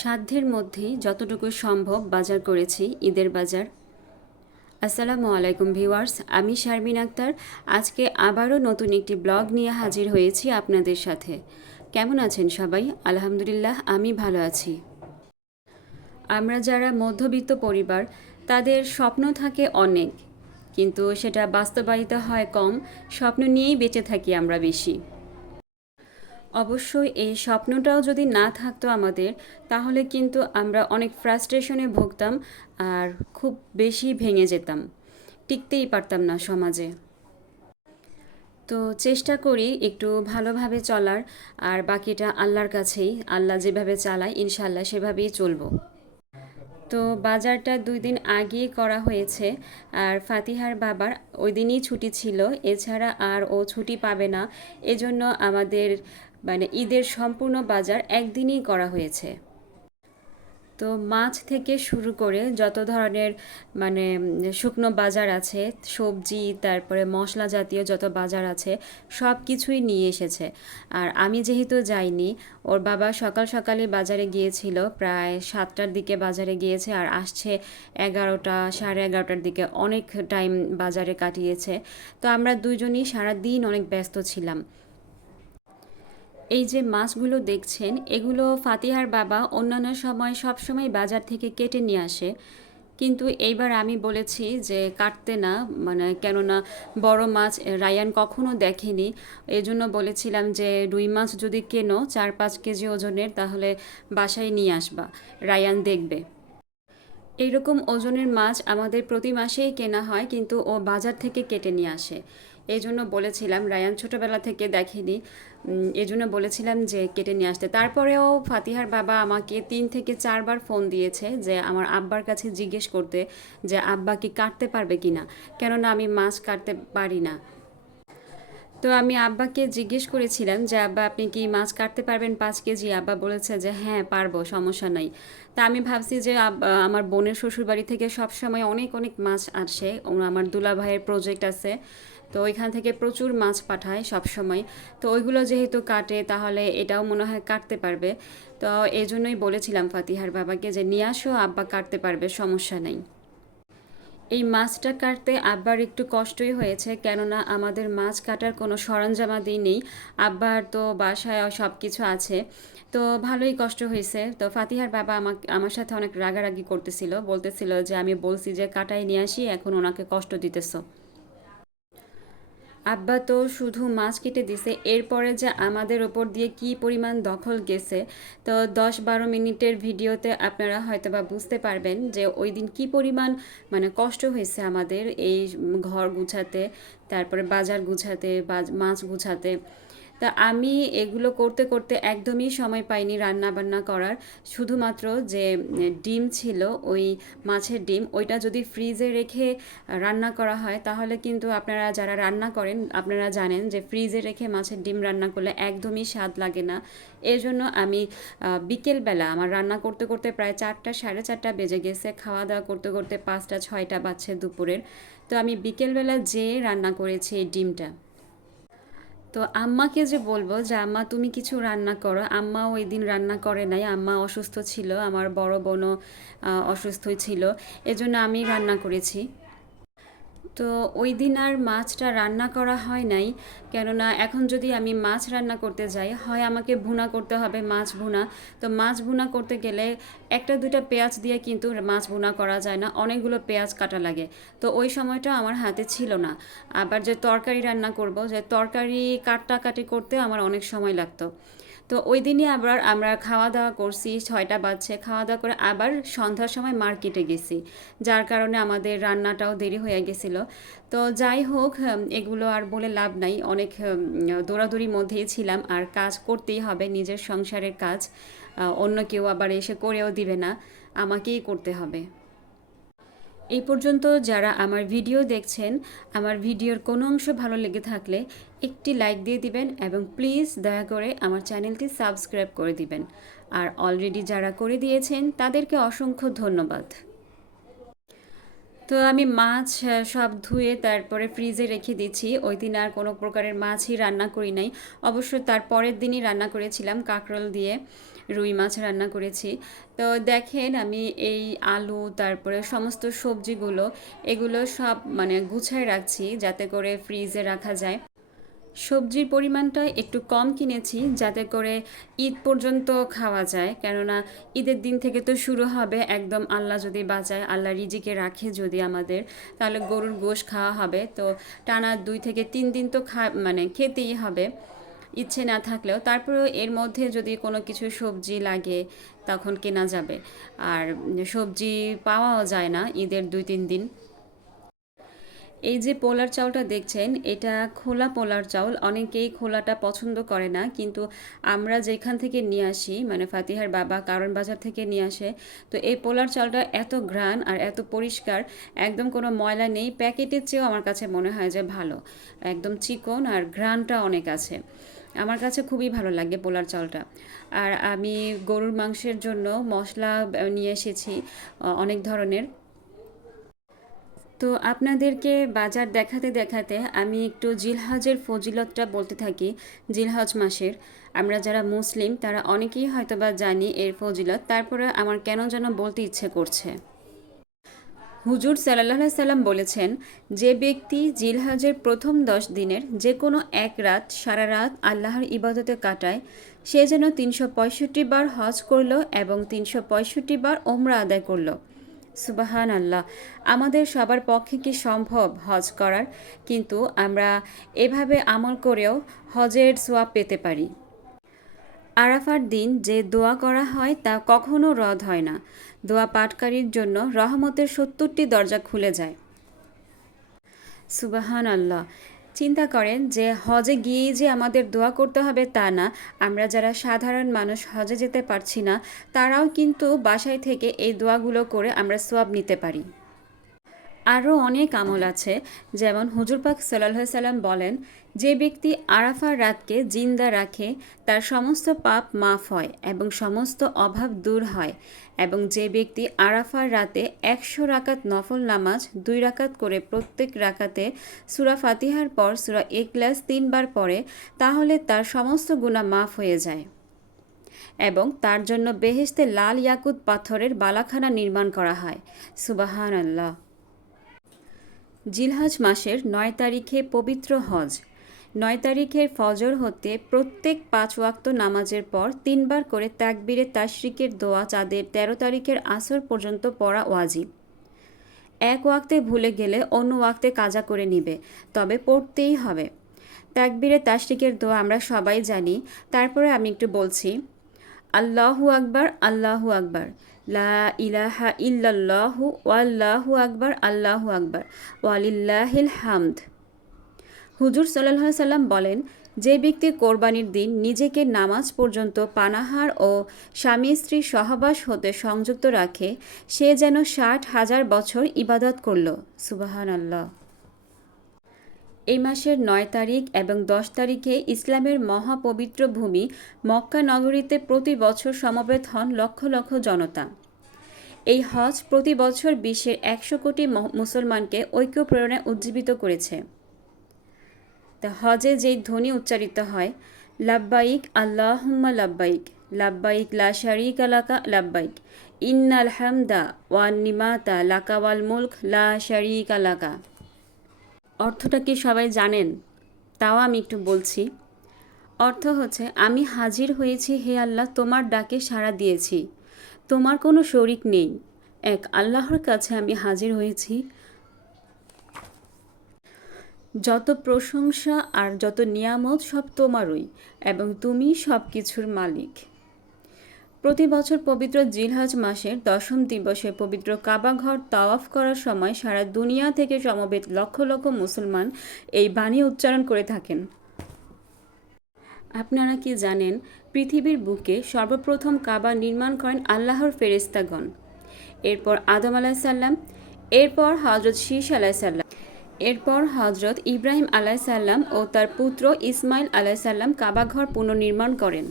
সাধ্যের মধ্যেই যতটুকু সম্ভব বাজার করেছি ঈদের বাজার। আসসালামু আলাইকুম ভিউয়ার্স, আমি শারমিন আক্তার। আজকে আবারও নতুন একটি ব্লগ নিয়ে হাজির হয়েছি আপনাদের সাথে। কেমন আছেন সবাই? আলহামদুলিল্লাহ, আমি ভালো আছি। আমরা যারা মধ্যবিত্ত পরিবার, তাদের স্বপ্ন থাকে অনেক, কিন্তু সেটা বাস্তবায়িত হয় কম, স্বপ্ন নিয়েই বেঁচে থাকি আমরা বেশি। অবশ্যই এই স্বপ্নটাও যদি না থাকতো আমাদের, তাহলে কিন্তু আমরা অনেক ফ্রাস্ট্রেশনে ভুগতাম আর খুব বেশি ভেঙে যেতাম। টিকতেই পারতাম না সমাজে। তো চেষ্টা করি একটু ভালোভাবে চলার, আর বাকিটা আল্লাহর কাছেই। আল্লাহ যেভাবে চালায় ইনশাল্লাহ সেভাবেই চলবো। তো বাজারটা দুই দিন আগেই করা হয়েছে, আর ফাতিহার বাবার ওই দিনই ছুটি ছিল। এছাড়া আর ও ছুটি পাবে না। এজন্য আমাদের মানে ঈদের সম্পূর্ণ বাজার একদিনই করা হয়েছে। তো মাছ থেকে শুরু করে যত ধরনের মানে শুকনো বাজার আছে, সবজি, তারপরে মশলা জাতীয় যত বাজার আছে, সব কিছুই নিয়ে এসেছে। আর আমি যেহেতু যাইনি, ওর বাবা সকাল সকালে বাজারে গিয়েছিল, প্রায় সাতটার দিকে বাজারে গিয়েছে আর আসছে এগারোটা, সাড়ে এগারোটার দিকে অনেক টাইম বাজারে কাটিয়েছে। তো আমরা দুজনই সারাদিন অনেক ব্যস্ত ছিলাম। এই যে মাছগুলো দেখছেন, এগুলো ফাতিহার বাবা অন্যান্য সময় সব সময় বাজার থেকে কেটে নিয়ে আসে। কিন্তু এইবার আমি বলেছি যে কাটতে না মানে কেননা বড় মাছ রায়ান কখনো দেখেনি। এই জন্য বলেছিলাম যে রুই মাছ যদি কেনো চার পাঁচ কেজি ওজনের, তাহলে বাসায় নিয়ে আসবা, রায়ান দেখবে। এইরকম ওজনের মাছ আমাদের প্রতি মাসেই কেনা হয়, কিন্তু ও বাজার থেকে কেটে নিয়ে আসে। এই জন্য বলেছিলাম, রায়ান ছোটোবেলা থেকে দেখেনি। এই জন্য বলেছিলাম যে কেটে নিয়ে আসতে। তারপরেও ফাতিহার বাবা আমাকে তিন থেকে চারবার ফোন দিয়েছে যে আমার আব্বার কাছে জিজ্ঞেস করতে যে, আব্বা কি কাটতে পারবে কি না? কেননা আমি মাছ কাটতে পারি না। তো আমি আব্বাকে জিজ্ঞেস করেছিলাম যে, আব্বা, আপনি কি মাছ কাটতে পারবেন পাঁচ কেজি? আব্বা বলেছে যে হ্যাঁ পারব, সমস্যা নাই। তা আমি ভাবছি যে আমার বোনের শ্বশুরবাড়ি থেকে সব সময় অনেক অনেক মাছ আসে। আমার দুলা ভাইয়ের প্রজেক্ট আছে। তো ওইখান থেকে প্রচুর মাছ পাঠায় সব সময় তো ওইগুলো যেহেতু কাটে, তাহলে এটাও মনে হয় কাটতে পারবে। তো এই জন্যই বলেছিলাম ফাতিহার বাবাকে যে, নিয়ে আসো, আব্বা কাটতে পারবে, সমস্যা নেই। এই মাছটা কাটতে আব্বার একটু কষ্টই হয়েছে, কেননা আমাদের মাছ কাটার কোনো সরঞ্জামাদি নেই। আব্বার তো বাসায় সব কিছু আছে। তো ভালোই কষ্ট হয়েছে। তো ফাতিহার বাবা আমাকে, আমার সাথে অনেক রাগারাগি করতেছিল। বলতেছিল যে, আমি বলছি যে কাটাই নিয়ে আসি, এখন ওনাকে কষ্ট দিতেছো। আব্বা তো শুধু মাছ কেটে দিছে, এরপরে যে আমাদের ওপর দিয়ে কি পরিমাণ দখল গেছে, তো দশ বারো মিনিটের ভিডিওতে আপনারা হয়তো বা বুঝতে পারবেন যে ওই দিন কী পরিমাণ মানে কষ্ট হয়েছে আমাদের এই ঘর গুছাতে, তারপরে বাজার গুছাতে মাছ গুছাতে। তা আমি এগুলো করতে করতে একদমই সময় পাইনি রান্না বান্না করার। শুধুমাত্র যে ডিম ছিল, ওই মাছের ডিম, ওইটা যদি ফ্রিজে রেখে রান্না করা হয়, তাহলে কিন্তু আপনারা যারা রান্না করেন, আপনারা জানেন যে ফ্রিজে রেখে মাছের ডিম রান্না করলে একদমই স্বাদ লাগে না। এর জন্য আমি বিকেলবেলা আমার রান্না করতে করতে প্রায় চারটা, সাড়ে চারটা বেজে গেছে। খাওয়া দাওয়া করতে করতে পাঁচটা, ছয়টা বাজছে দুপুরের। তো আমি বিকেলবেলা যেয়ে রান্না করেছি এই ডিমটা। তো আম্মাকে যে বলব যে, আম্মা, তুমি কিছু রান্না করো। আম্মা ওই দিন রান্না করে নাই। আম্মা অসুস্থ ছিল, আমার বড় বোনও অসুস্থই ছিল। এজন্য আমি রান্না করেছি। তো ওই দিন আর মাছটা রান্না করা হয় নাই। কেননা এখন যদি আমি মাছ রান্না করতে যাই, হয় আমাকে ভুনা করতে হবে মাছ ভুনা। তো মাছ ভুনা করতে গেলে একটা দুটা পেঁয়াজ দিয়ে কিন্তু মাছ ভুনা করা যায় না, অনেকগুলো পেঁয়াজ কাটা লাগে। তো ওই সময়টা আমার হাতে ছিল না। আবার যে তরকারি রান্না করব, যে তরকারি কাটাকাটি করতে আমার অনেক সময় লাগতো। তো ওই দিনই আবার আমরা খাওয়া দাওয়া করছি, ছয়টা বাজছে খাওয়া দাওয়া করে আবার সন্ধ্যার সময় মার্কেটে গেছি, যার কারণে আমাদের রান্নাটাও দেরি হয়ে গেছিল। তো যাই হোক এগুলো আর বলে লাভ নাই, অনেক দৌড়াদৌড়ির মধ্যেই ছিলাম, আর কাজ করতেই হবে, নিজের সংসারের কাজ অন্য কেউ আবার এসে করেও দিবে না, আমাকেই করতে হবে। এই পর্যন্ত যারা আমার ভিডিও দেখছেন, আমার ভিডিওর কোনো অংশ ভালো লেগে থাকলে একটি লাইক দিয়ে দিবেন এবং প্লিজ দয়া করে আমার চ্যানেলটি সাবস্ক্রাইব করে দিবেন। আর অলরেডি যারা করে দিয়েছেন, তাদেরকে অসংখ্য ধন্যবাদ। তো আমি মাছ সব ধুয়ে তারপরে ফ্রিজে রেখে দিচ্ছি ওই দিন আর কোনো প্রকারের মাছই রান্না করি নাই। অবশ্য তার পরের দিনই রান্না করেছিলাম, কাঁকরোল দিয়ে রুই মাছ রান্না করেছি। তো দেখেন, আমি এই আলু, তারপরে সমস্ত সবজিগুলো, এগুলো সব মানে গুছায় রাখছি যাতে করে ফ্রিজে রাখা যায়। সবজির পরিমাণটা একটু কম কিনেছি যাতে করে ঈদ পর্যন্ত খাওয়া যায়। কেননা ঈদের দিন থেকে তো শুরু হবে, একদম আল্লাহ যদি বাঁচায়, আল্লাহ রিজিকে রাখে যদি আমাদের, তাহলে গরুর গোশ খাওয়া হবে। তো টানা দুই থেকে তিন দিন তো খা মানে খেতেই হবে, ইচ্ছে না থাকলেও। তারপরেও এর মধ্যে যদি কোনো কিছু সবজি লাগে, তখন কেনা যাবে। আর সবজি পাওয়াও যায় না ঈদের দুই, তিন দিন। এই যে পোলার চাউলটা দেখছেন, এটা খোলা পোলার চাউল, অনেকেই খোলাটা পছন্দ করে না, কিন্তু আমরা যেখান থেকে নিয়ে আসি মানে ফাতিহার বাবা কারণ বাজার থেকে নিয়ে আসে, তো এই পোলার চাউলটা এত ঘ্রাণ আর এত পরিষ্কার, একদম কোনো ময়লা নেই, প্যাকেটের চেয়েও আমার কাছে মনে হয় যে ভালো, একদম চিকন আর ঘ্রাণটা অনেক আছে, আমার কাছে খুবই ভালো লাগে পোলার চালটা আর আমি গরুর মাংসের জন্য মশলা নিয়ে এসেছি অনেক ধরনের তো আপনাদেরকে বাজার দেখাতে দেখাতে আমি একটু জিলহাজের ফজিলতটা বলতে থাকি, জিলহজ মাসের। আমরা যারা মুসলিম, তারা অনেকেই হয়তোবা জানি এর ফজিলত। তারপরে আমার কেন যেন বলতে ইচ্ছে করছে। হুজুর সাল্লাহ সাল্লাম বলেছেন, যে ব্যক্তি জিলহাজের প্রথম দশ দিনের যে কোনো এক রাত সারা রাত আল্লাহর ইবাদতে কাটায়, সে যেন তিনশো পঁয়ষট্টি বার হজ করল এবং তিনশো পঁয়ষট্টি বার ওমরা আদায় করল। সুবাহান আল্লাহ আমাদের সবার পক্ষে কি সম্ভব হজ করার? কিন্তু আমরা এভাবে আমল করেও হজের সোয়াব পেতে পারি। আরাফার দিন যে দোয়া করা হয় তা কখনো রদ হয় না। দোয়া পাঠকারীর জন্য রহমতের সত্তরটি দরজা খুলে যায়। সুবাহান আল্লাহ চিন্তা করেন যে হজে গিয়ে যে আমাদের দোয়া করতে হবে তা না। আমরা যারা সাধারণ মানুষ হজে যেতে পারছি না, তারাও কিন্তু বাসায় থেকে এই দোয়াগুলো করে আমরা সোয়াব নিতে পারি। আরও অনেক আমল আছে। যেমন হুজুর পাক সাল্লাহ সাল্লাম বলেন, যে ব্যক্তি আরাফার রাতকে জিন্দা রাখে, তার সমস্ত পাপ মাফ হয় এবং সমস্ত অভাব দূর হয় এবং যে ব্যক্তি আরাফার রাতে একশো রাকাত নফল নামাজ, দুই রাকাত করে প্রত্যেক রাকাতে সুরা ফাতিহার পর সুরা একলাস তিনবার পড়ে, তাহলে তার সমস্ত গুণা মাফ হয়ে যায়। এবং তার জন্য বেহেস্তে লাল ইয়াকুত পাথরের বালাখানা নির্মাণ করা হয়। সুবাহান আল্লাহ জিলহজ মাসের নয় তারিখে পবিত্র হজ। নয় তারিখের ফজর হতে প্রত্যেক পাঁচ ওয়াক্ত নামাজের পর তিনবার করে তাকবিরে তাশরিকের দোয়া চাঁদের তেরো তারিখের আসর পর্যন্ত পড়া ওয়াজিব। এক ওয়াক্তে ভুলে গেলে অন্য ওয়াক্তে কাজা করে নিবে, তবে পড়তেই হবে। তাকবিরে তাশরিকের দোয়া আমরা সবাই জানি। তারপরে আমি একটু বলছি, আল্লাহু আকবার আল্লাহু আকবার। লা ইলাহা ইল্লাল্লাহু ওয়াল্লাহু আকবার, আল্লাহু আকবার, ওয়ালিল্লাহিল হামদ। হুজুর সাল্লাহ সাল্লাম বলেন, যে ব্যক্তি কোরবানির দিন নিজেকে নামাজ পর্যন্ত পানাহার ও স্বামী স্ত্রী সহবাস হতে সংযুক্ত রাখে, সে যেন ষাট হাজার বছর ইবাদত করল। সুবাহান আল্লাহ এই মাসের নয় তারিখ এবং দশ তারিখে ইসলামের মহাপবিত্র ভূমি মক্কা নগরীতে প্রতি বছর সমবেত হন লক্ষ লক্ষ জনতা। এই হজ প্রতি বছর বিশ্বের একশো কোটি মুসলমানকে ঐক্য প্রেরণায় উজ্জীবিত করেছে। তা হজে যেই ধ্বনি উচ্চারিত হয়, লাব্বাইক আল্লাহুম্মা লাব্বাইক লাব্বাইক লা শারিক আলাকা লাব্বাইক, ইন্নাল হামদা ওয়ান নিমাতা লাকাওয়াল মুলক লা শারিক অর্থটা কি সবাই জানেন? তাও আমি একটু বলছি। অর্থ হচ্ছে, আমি হাজির হয়েছি হে আল্লাহ, তোমার ডাকে সাড়া দিয়েছি। তোমার কোনো শরিক নেই। এক, আল্লাহর কাছে আমি হাজির হয়েছি। যত প্রশংসা আর যত নিয়ামত সব তোমারই এবং তুমি সব কিছুর মালিক। প্রতি বছর পবিত্র জিলহাজ মাসের দশম দিবসে পবিত্র কাবাঘর তাওয়াফ করার সময় সারা দুনিয়া থেকে সমবেত লক্ষ লক্ষ মুসলমান এই বাণী উচ্চারণ করে থাকেন। আপনারা কি জানেন, পৃথিবীর বুকে সর্বপ্রথম কাবা নির্মাণ করেন আল্লাহর ফেরেস্তাগণ এরপর আদম আলাহিসাল্লাম এরপর হজরত শীষ আলাহিসাল্লাম এরপর হজরত ইব্রাহিম আলাইসাল্লাম ও তার পুত্র ইসমাইল আলাইসাল্লাম কাবাঘর পুনর্নির্মাণ করেন।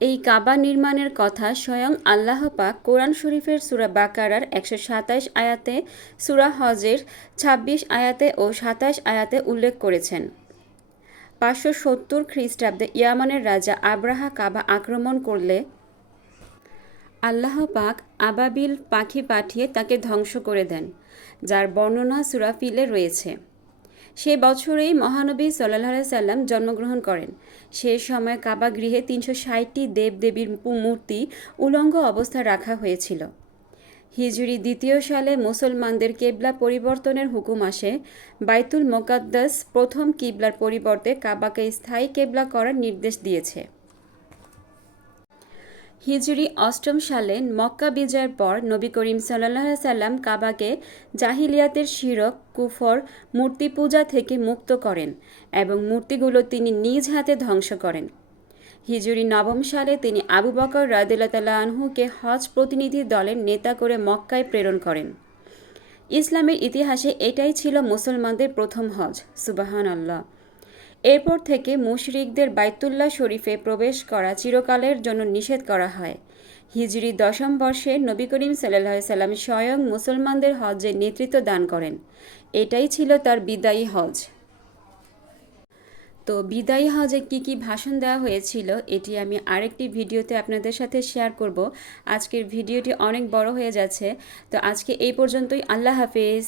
এই কাবা নির্মাণের কথা স্বয়ং আল্লাহ পাক কোরআন শরীফের সুরা বাকারার একশো সাতাইশ আয়াতে, সুরা হজের ২৬ আয়াতে ও সাতাইশ আয়াতে উল্লেখ করেছেন। পাঁচশো সত্তর খ্রিস্টাব্দে ইয়ামানের রাজা আব্রাহা কাবা আক্রমণ করলে আল্লাহ পাক আবাবিল পাখি পাঠিয়ে তাকে ধ্বংস করে দেন, যার বর্ণনা সুরাফিলে রয়েছে। সে বছরেই মহানবী সাল্লাহ সাল্লাম জন্মগ্রহণ করেন। সে সময় কাবা গৃহে তিনশো ষাটটি দেবদেবীর মূর্তি উলঙ্গ অবস্থায় রাখা হয়েছিল। হিজুরি দ্বিতীয় সালে মুসলমানদের কেবলা পরিবর্তনের হুকুম আসে। বাইতুল মোকাদ্দাস প্রথম কিবলার পরিবর্তে কাবাকে স্থায়ী কেবলা করার নির্দেশ দিয়েছে। হিজরি অষ্টম সালে মক্কা বিজয়ের পর নবী করিম সাল্লাহ সাল্লাম কাবাকে জাহিলিয়াতের শিরক, কুফর মূর্তি পূজা থেকে মুক্ত করেন এবং মূর্তিগুলো তিনি নিজ হাতে ধ্বংস করেন। হিজুরি নবম সালে তিনি আবু বকর রাদিল্লা আনহুকে হজ প্রতিনিধি দলের নেতা করে মক্কায় প্রেরণ করেন। ইসলামের ইতিহাসে এটাই ছিল মুসলমানদের প্রথম হজ সুবাহান আল্লাহ এরপর থেকে মুশরিকদের বাইতুল্লাহ শরীফে প্রবেশ করা চিরকালের জন্য নিষেধ করা হয়। হিজরি দশম বর্ষে নবী করিম সাল্লাহ সাল্লাম স্বয়ং মুসলমানদের হজের নেতৃত্ব দান করেন। এটাই ছিল তার বিদায়ী হজ তো বিদায়ী হজে কি কি ভাষণ দেওয়া হয়েছিল, এটি আমি আরেকটি ভিডিওতে আপনাদের সাথে শেয়ার করব। আজকের ভিডিওটি অনেক বড় হয়ে যাচ্ছে। তো আজকে এই পর্যন্তই। আল্লাহ হাফেজ।